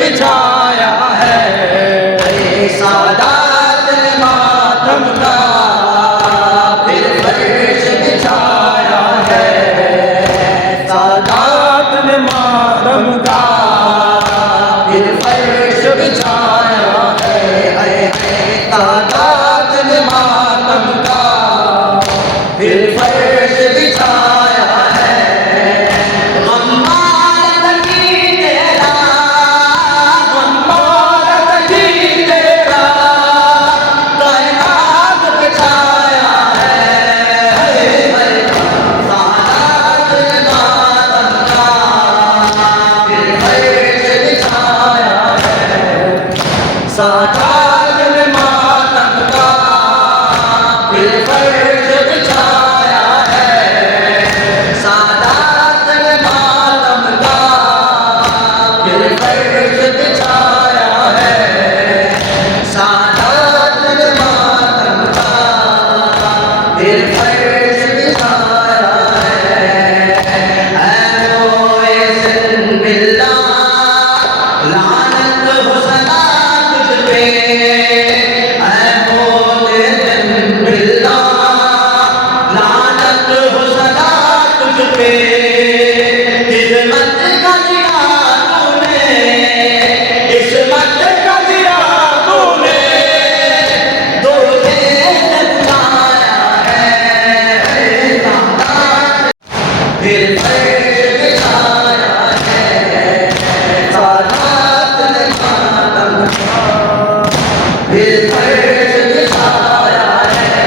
बिछाया है सादात ने मातम का फिर फर्श बिछाया है सादात ने मातम का फिर फर्श बिछाया है सादात ने मातम का फिर फर्श बिछाया है सादात ने मातम का फिर फर्श बिछाया है सादात ने मातम का फिर फर्श बिछाया है सादात ने मातम का फिर फर्श बिछाया है मोए बिल्ला लानत हो सदा लानत हो सदा तुझ पे इस्मत का दिया तूने इस्मत का दिया तूने दो बुलाया है फिर फर्श बिछाया है सादात ने मातम फिर फर्श बिछाया है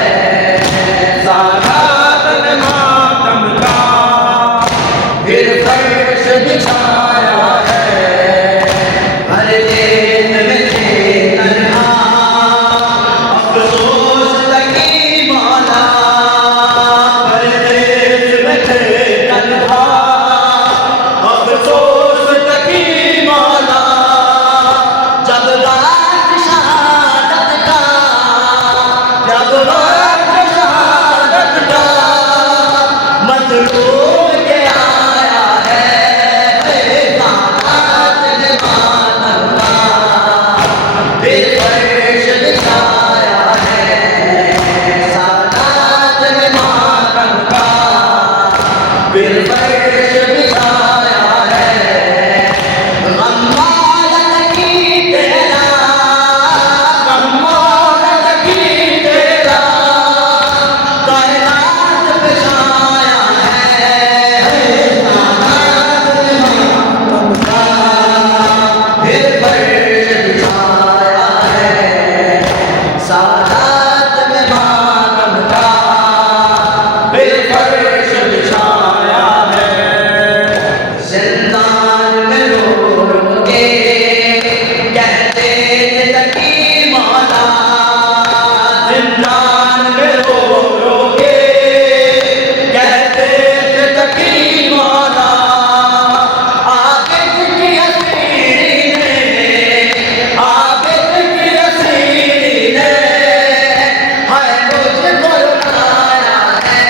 सादात ने मातम का फिर फर्श बिछाया है हर दिन में थे तन्हा अफसोस लगी मौला हर दिन में थे तन्हा अफसोस लगी मौला जब रात शहादत का जब रात शहादत का मतलूब